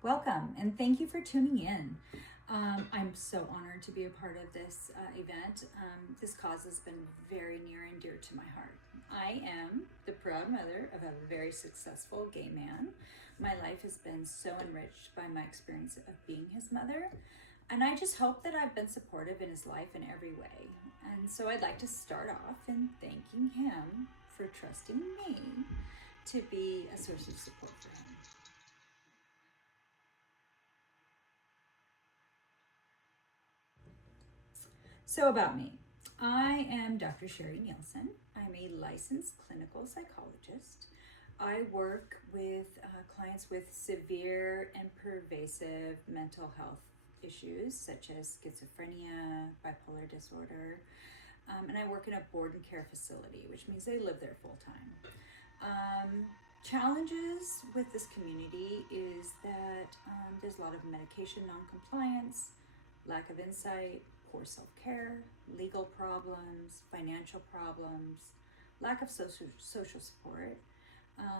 Welcome, and thank you for tuning in. I'm so honored to be a part of this event. This cause has been very near and dear to my heart. I am the proud mother of a very successful gay man. My life has been so enriched by my experience of being his mother, and I just hope that I've been supportive in his life in every way. And so I'd like to start off in thanking him for trusting me to be a source of support for him. So, about me, I am Dr. Sherri Nielsen. I'm a licensed clinical psychologist. I work with clients with severe and pervasive mental health issues such as schizophrenia, bipolar disorder, and I work in a board and care facility, which means they live there full time. Challenges with this community is that there's a lot of medication non-compliance, lack of insight, poor self-care, legal problems, financial problems, lack of social support,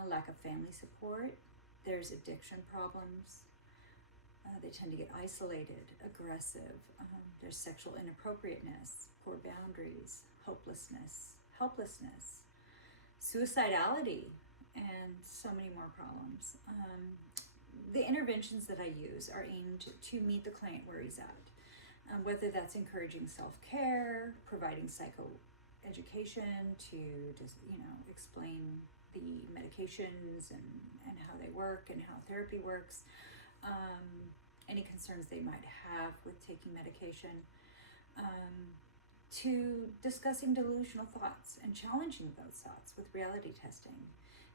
lack of family support. There's addiction problems. They tend to get isolated, aggressive. There's sexual inappropriateness, poor boundaries, hopelessness, helplessness, suicidality, and so many more problems. The interventions that I use are aimed to meet the client where he's at, whether that's encouraging self-care, providing psychoeducation to just, explain the medications and how they work and how therapy works, any concerns they might have with taking medication, to discussing delusional thoughts and challenging those thoughts with reality testing,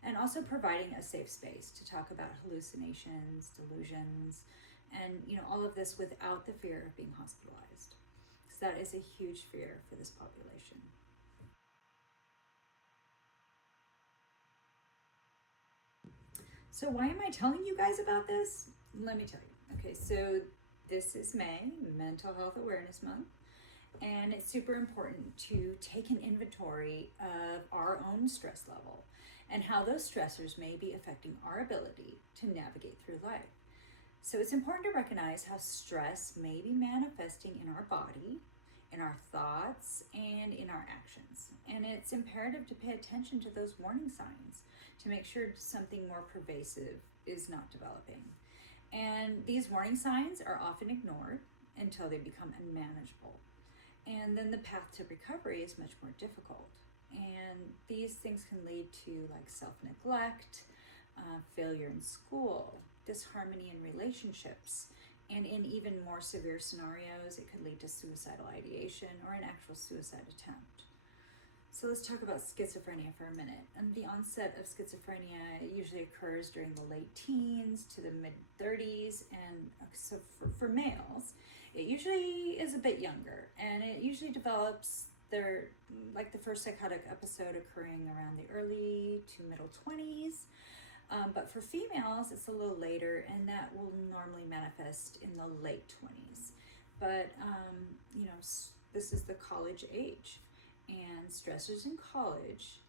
and also providing a safe space to talk about hallucinations, delusions, and all of this without the fear of being hospitalized, because that is a huge fear for this population. So why am I telling you guys about this? Let me tell you. Okay, so this is May, Mental Health Awareness Month, and it's super important to take an inventory of our own stress level and how those stressors may be affecting our ability to navigate through life. So it's important to recognize how stress may be manifesting in our body, in our thoughts, and in our actions. And it's imperative to pay attention to those warning signs to make sure something more pervasive is not developing. And these warning signs are often ignored until they become unmanageable. And then the path to recovery is much more difficult. And these things can lead to like self-neglect, failure in school, disharmony in relationships, and in even more severe scenarios, it could lead to suicidal ideation or an actual suicide attempt. So let's talk about schizophrenia for a minute. And the onset of schizophrenia usually occurs during the late teens to the mid-30s. And so for males, it usually is a bit younger. And it usually develops like the first psychotic episode occurring around the early to middle 20s. But for females, it's a little later, and that will normally manifest in the late 20s. But, this is the college age. And stressors in college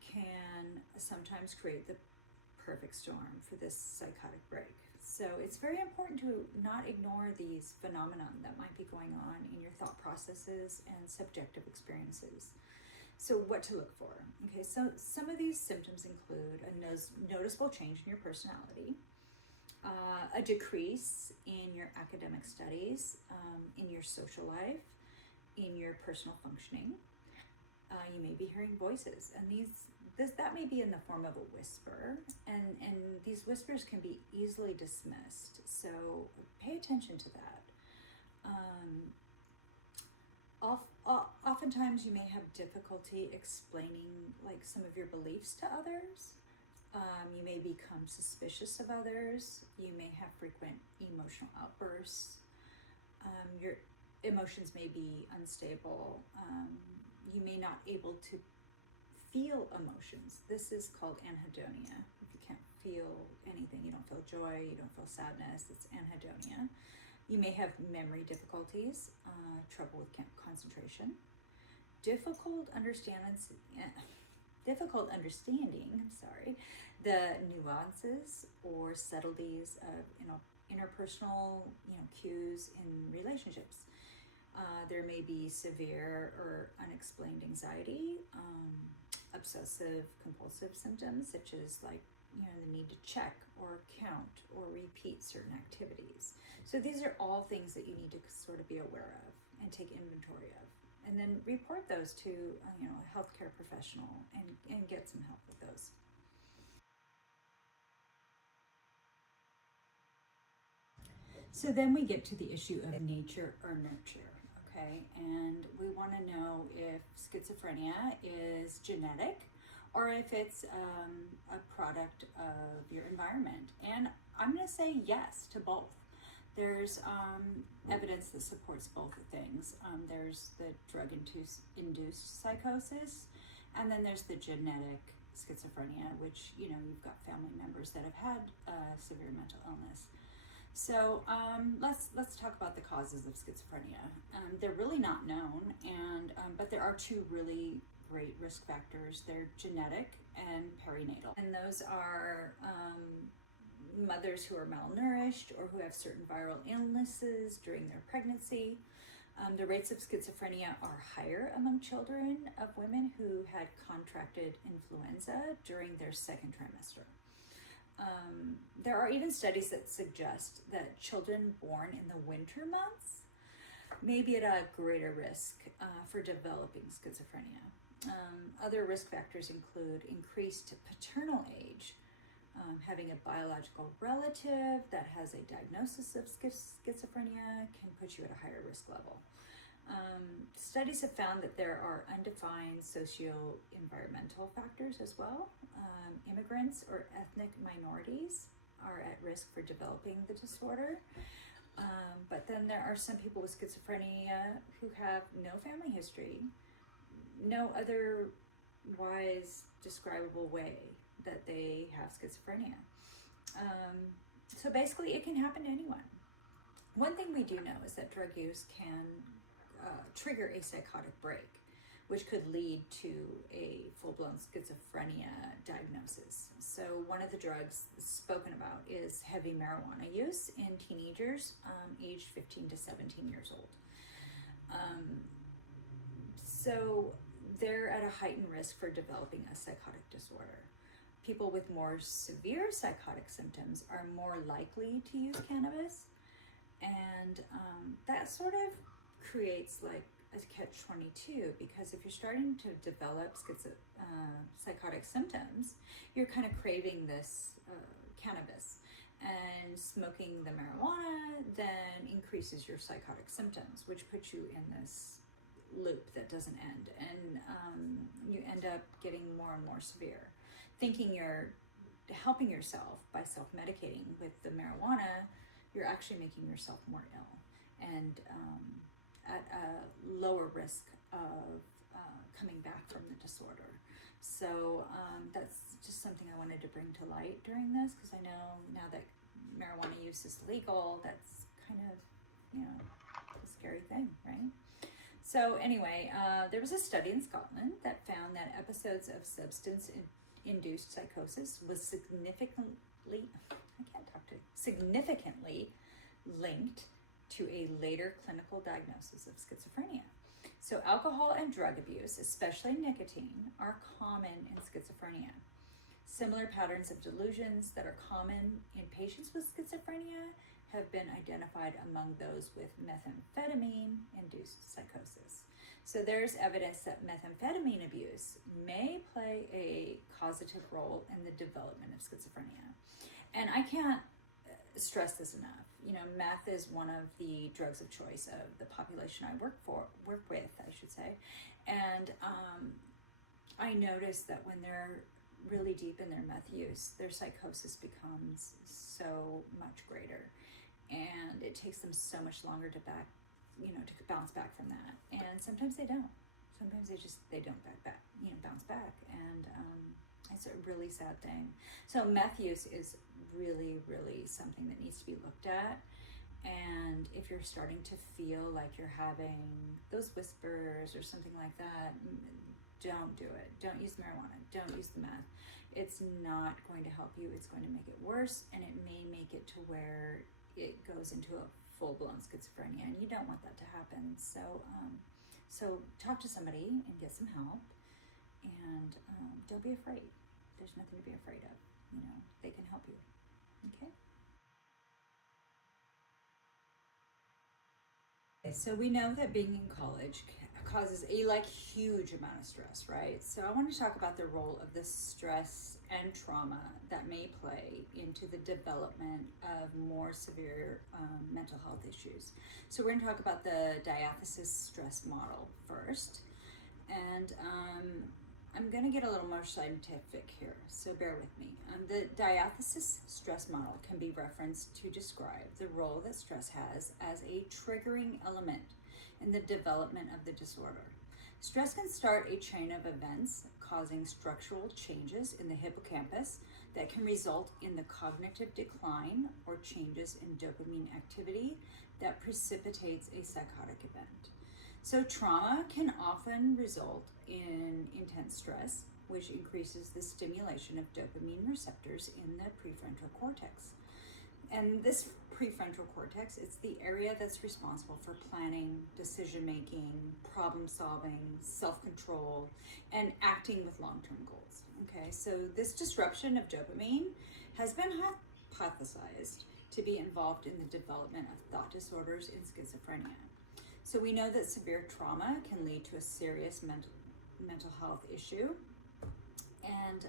can sometimes create the perfect storm for this psychotic break. So it's very important to not ignore these phenomena that might be going on in your thought processes and subjective experiences. So what to look for? Okay, so some of these symptoms include a noticeable change in your personality, a decrease in your academic studies, in your social life, in your personal functioning. You may be hearing voices, and that may be in the form of a whisper, and these whispers can be easily dismissed. So pay attention to that. Oftentimes you may have difficulty explaining like some of your beliefs to others. You may become suspicious of others. You may have frequent emotional outbursts. Your emotions may be unstable. You may not able to feel emotions. This is called anhedonia. If you can't feel anything, you don't feel joy, you don't feel sadness, it's anhedonia. You may have memory difficulties, trouble with concentration, difficult understanding difficult understanding, the nuances or subtleties of interpersonal cues in relationships. There may be severe or unexplained anxiety, obsessive compulsive symptoms such as like the need to check or count or repeat certain activities. So these are all things that you need to sort of be aware of and take inventory of, and then report those to a healthcare professional and get some help with those. So then we get to the issue of nature or nurture, okay? And we want to know if schizophrenia is genetic or if it's a product of your environment. And I'm going to say yes to both. There's evidence that supports both things. There's the drug-induced psychosis, and then there's the genetic schizophrenia, which, you've got family members that have had severe mental illness. So let's talk about the causes of schizophrenia. They're really not known, but there are two really great risk factors. They're genetic and perinatal, and those are mothers who are malnourished or who have certain viral illnesses during their pregnancy. The rates of schizophrenia are higher among children of women who had contracted influenza during their second trimester. There are even studies that suggest that children born in the winter months may be at a greater risk for developing schizophrenia. Other risk factors include increased paternal age, having a biological relative that has a diagnosis of schizophrenia can put you at a higher risk level. Studies have found that there are undefined socio-environmental factors as well. Immigrants or ethnic minorities are at risk for developing the disorder. But then there are some people with schizophrenia who have no family history, no otherwise describable way that they have schizophrenia. So basically it can happen to anyone. One thing we do know is that drug use can trigger a psychotic break, which could lead to a full-blown schizophrenia diagnosis. So one of the drugs spoken about is heavy marijuana use in teenagers aged 15 to 17 years old. So they're at a heightened risk for developing a psychotic disorder. People with more severe psychotic symptoms are more likely to use cannabis, and that sort of creates like a catch-22, because if you're starting to develop psychotic symptoms, you're kind of craving this cannabis, and smoking the marijuana then increases your psychotic symptoms, which puts you in this loop that doesn't end, and you end up getting more and more severe, thinking you're helping yourself by self-medicating with the marijuana. You're actually making yourself more ill and at a lower risk of coming back from the disorder. So that's just something I wanted to bring to light during this, because I know now that marijuana use is legal, that's kind of, a scary thing, right? So anyway, there was a study in Scotland that found that episodes of substance-induced psychosis was significantly linked to a later clinical diagnosis of schizophrenia. So alcohol and drug abuse, especially nicotine, are common in schizophrenia. Similar patterns of delusions that are common in patients with schizophrenia have been identified among those with methamphetamine-induced psychosis. So there's evidence that methamphetamine abuse may play a causative role in the development of schizophrenia. And I can't stress this enough. Meth is one of the drugs of choice of the population I work with, I should say. And I noticed that when they're really deep in their meth use, their psychosis becomes so much greater, and it takes them so much longer to bounce back from that. And sometimes they don't. Sometimes they don't bounce back, and it's a really sad thing. So meth use is really, really something that needs to be looked at. And if you're starting to feel like you're having those whispers or something like that, don't do it. Don't use marijuana. Don't use the meth. It's not going to help you. It's going to make it worse, and it may make it to where it goes into a full-blown schizophrenia, and you don't want that to happen. So talk to somebody and get some help, and don't be afraid. There's nothing to be afraid of. You know, they can help you. Okay? So we know that being in college causes a huge amount of stress, right? So I want to talk about the role of the stress and trauma that may play into the development of more severe mental health issues. So we're going to talk about the diathesis stress model first, and I'm going to get a little more scientific here, so bear with me. The diathesis stress model can be referenced to describe the role that stress has as a triggering element in the development of the disorder. Stress can start a chain of events causing structural changes in the hippocampus that can result in the cognitive decline or changes in dopamine activity that precipitates a psychotic event. So trauma can often result in intense stress, which increases the stimulation of dopamine receptors in the prefrontal cortex. And this prefrontal cortex, it's the area that's responsible for planning, decision-making, problem-solving, self-control, and acting with long-term goals. Okay, so this disruption of dopamine has been hypothesized to be involved in the development of thought disorders in schizophrenia. So we know that severe trauma can lead to a serious mental health issue. And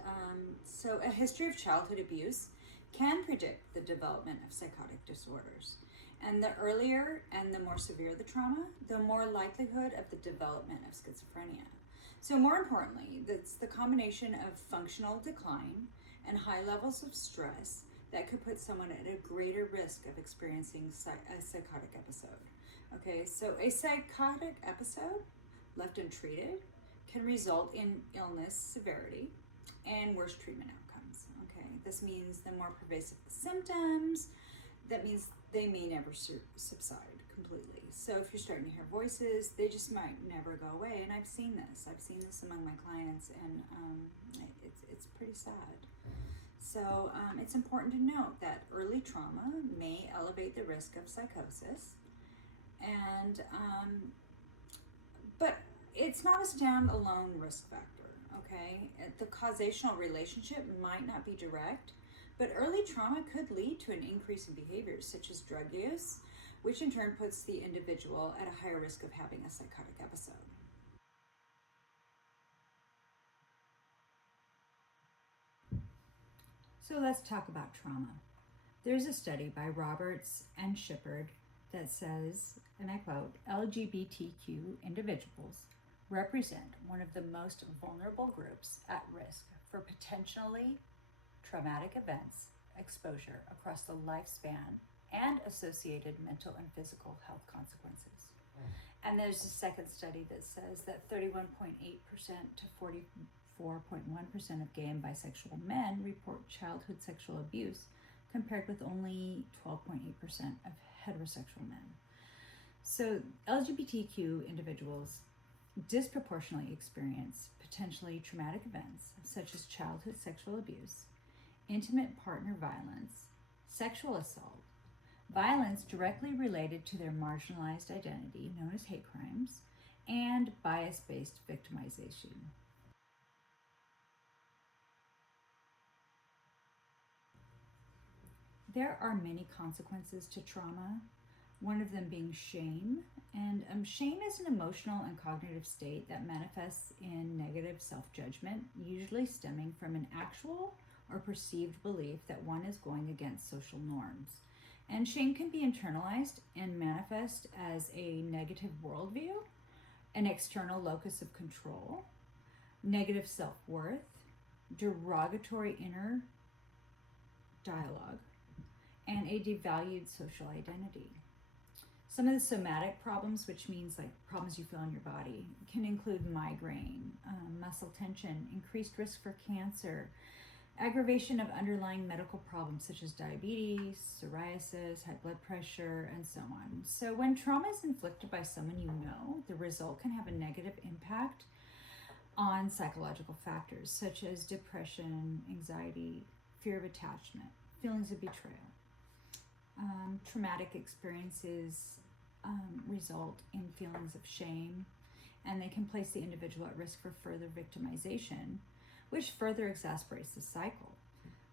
so a history of childhood abuse can predict the development of psychotic disorders. And the earlier and the more severe the trauma, the more likelihood of the development of schizophrenia. So more importantly, it's the combination of functional decline and high levels of stress that could put someone at a greater risk of experiencing a psychotic episode. Okay, so a psychotic episode left untreated can result in illness severity and worse treatment outcomes. Okay, this means the more pervasive the symptoms, that means they may never subside completely. So if you're starting to hear voices, they just might never go away. And I've seen this among my clients, and it's pretty sad. So it's important to note that early trauma may elevate the risk of psychosis, and but it's not a standalone risk factor. Okay, the causational relationship might not be direct, but early trauma could lead to an increase in behaviors such as drug use, which in turn puts the individual at a higher risk of having a psychotic episode. So let's talk about trauma. There's a study by Roberts and Shepard that says, and I quote, LGBTQ individuals represent one of the most vulnerable groups at risk for potentially traumatic events, exposure across the lifespan, and associated mental and physical health consequences. And there's a second study that says that 31.8% to 44.1% of gay and bisexual men report childhood sexual abuse, compared with only 12.8% of heterosexual men. So LGBTQ individuals disproportionately experience potentially traumatic events such as childhood sexual abuse, intimate partner violence, sexual assault, violence directly related to their marginalized identity, known as hate crimes, and bias-based victimization. There are many consequences to trauma, one of them being shame. And shame is an emotional and cognitive state that manifests in negative self-judgment, usually stemming from an actual or perceived belief that one is going against social norms. And shame can be internalized and manifest as a negative worldview, an external locus of control, negative self-worth, derogatory inner dialogue, and a devalued social identity. Some of the somatic problems, which means like problems you feel in your body, can include migraine, muscle tension, increased risk for cancer, aggravation of underlying medical problems such as diabetes, psoriasis, high blood pressure, and so on. So when trauma is inflicted by someone you know, the result can have a negative impact on psychological factors such as depression, anxiety, fear of attachment, feelings of betrayal. Traumatic experiences result in feelings of shame, and they can place the individual at risk for further victimization, which further exacerbates the cycle.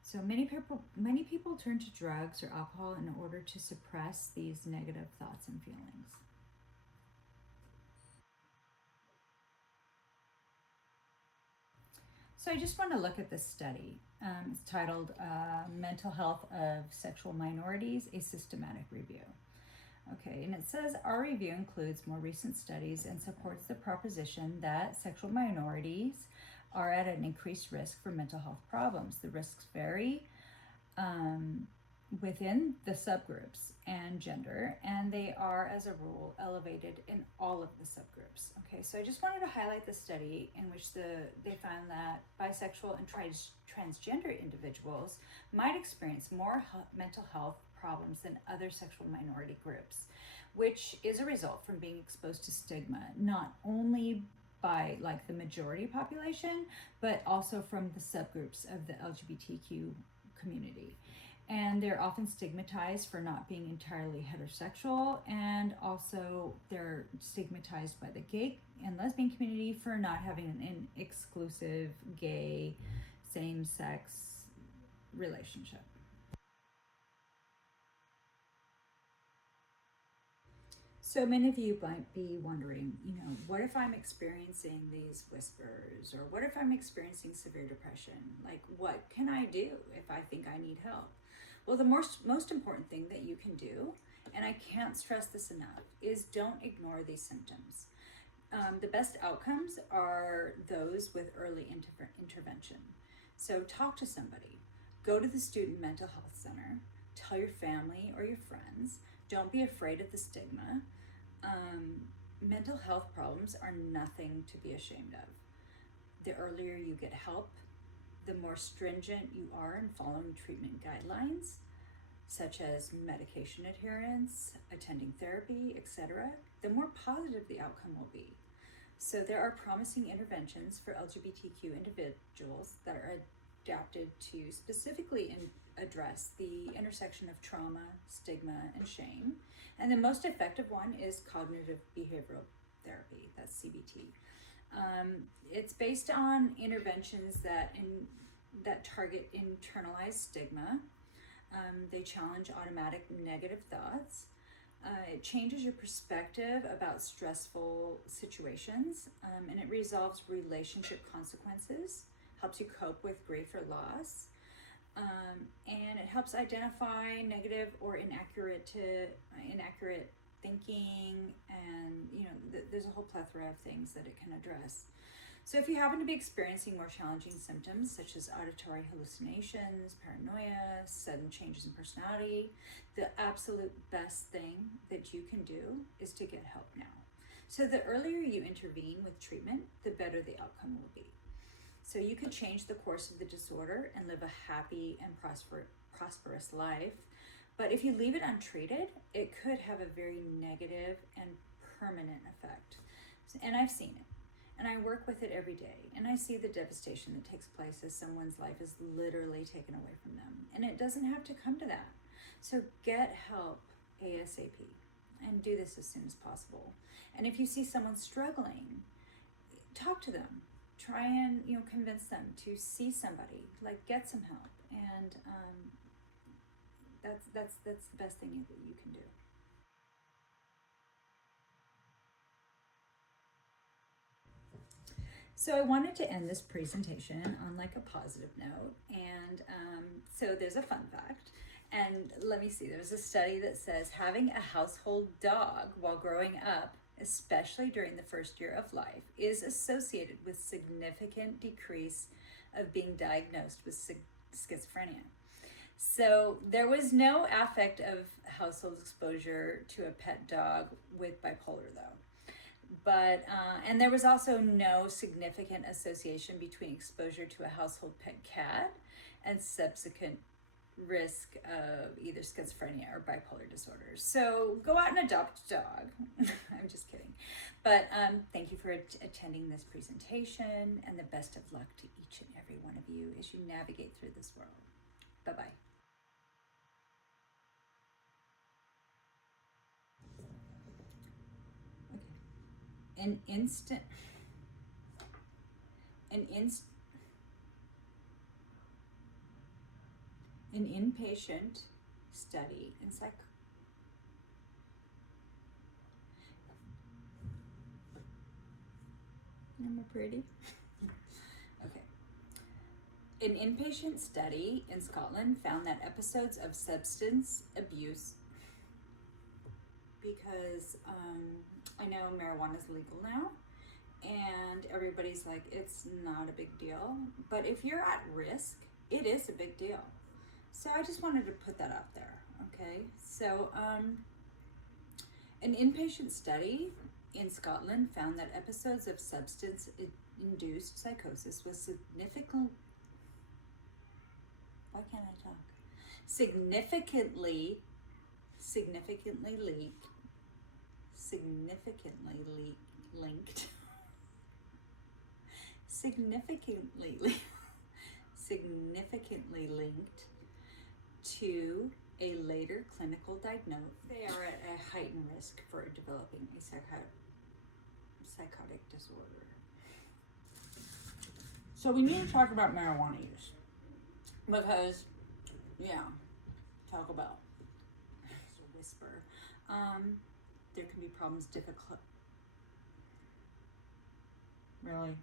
So many people turn to drugs or alcohol in order to suppress these negative thoughts and feelings. So I just want to look at this study. It's titled Mental Health of Sexual Minorities, a Systematic Review. Okay, and it says our review includes more recent studies and supports the proposition that sexual minorities are at an increased risk for mental health problems. The risks vary within the subgroups and gender, and they are, as a rule, elevated in all of the subgroups. Okay, so I just wanted to highlight the study in which they found that bisexual and transgender individuals might experience more mental health problems than other sexual minority groups, which is a result from being exposed to stigma, not only by like the majority population, but also from the subgroups of the LGBTQ community. And they're often stigmatized for not being entirely heterosexual, and also they're stigmatized by the gay and lesbian community for not having an exclusive gay same-sex relationship. So many of you might be wondering, what if I'm experiencing these whispers, or what if I'm experiencing severe depression? Like, what can I do if I think I need help? Well, the most important thing that you can do, and I can't stress this enough, is don't ignore these symptoms. The best outcomes are those with early intervention. So talk to somebody. Go to the student mental health center. Tell your family or your friends. Don't be afraid of the stigma. Mental health problems are nothing to be ashamed of. The earlier you get help, the more stringent you are in following treatment guidelines, such as medication adherence, attending therapy, etc., the more positive the outcome will be. So there are promising interventions for LGBTQ individuals that are adapted to specifically address the intersection of trauma, stigma, and shame. And the most effective one is cognitive behavioral therapy, that's CBT. It's based on interventions that target internalized stigma. They challenge automatic negative thoughts. It changes your perspective about stressful situations, and it resolves relationship consequences, helps you cope with grief or loss, and it helps identify negative or inaccurate thinking, and there's a whole plethora of things that it can address. So if you happen to be experiencing more challenging symptoms such as auditory hallucinations, paranoia, sudden changes in personality, the absolute best thing that you can do is to get help now. So the earlier you intervene with treatment, the better the outcome will be. So you could change the course of the disorder and live a happy and prosperous life. But if you leave it untreated, it could have a very negative and permanent effect. And I've seen it. And I work with it every day, and I see the devastation that takes place as someone's life is literally taken away from them. And it doesn't have to come to that. So get help ASAP, and do this as soon as possible. And if you see someone struggling, talk to them. Try and convince them to see somebody, like get some help. And that's the best thing that you can do. So I wanted to end this presentation on like a positive note, and so there's a fun fact, and let me see, there's a study that says having a household dog while growing up, especially during the first year of life, is associated with significant decrease of being diagnosed with schizophrenia. So there was no affect of household exposure to a pet dog with bipolar though. But, and there was also no significant association between exposure to a household pet cat and subsequent risk of either schizophrenia or bipolar disorder. So go out and adopt a dog. I'm just kidding. But thank you for attending this presentation, and the best of luck to each and every one of you as you navigate through this world. Bye-bye. Okay. An inpatient study in Am I pretty? Okay. An inpatient study in Scotland found that episodes of substance abuse, because I know marijuana is legal now, and everybody's like, it's not a big deal. But if you're at risk, it is a big deal. So I just wanted to put that out there, okay? So an inpatient study in Scotland found that episodes of substance-induced psychosis was significantly linked to a later clinical diagnosis. They are at a heightened risk for developing a psychotic disorder. So we need to talk about marijuana use, because, talk about, it's a whisper. There can be problems, really?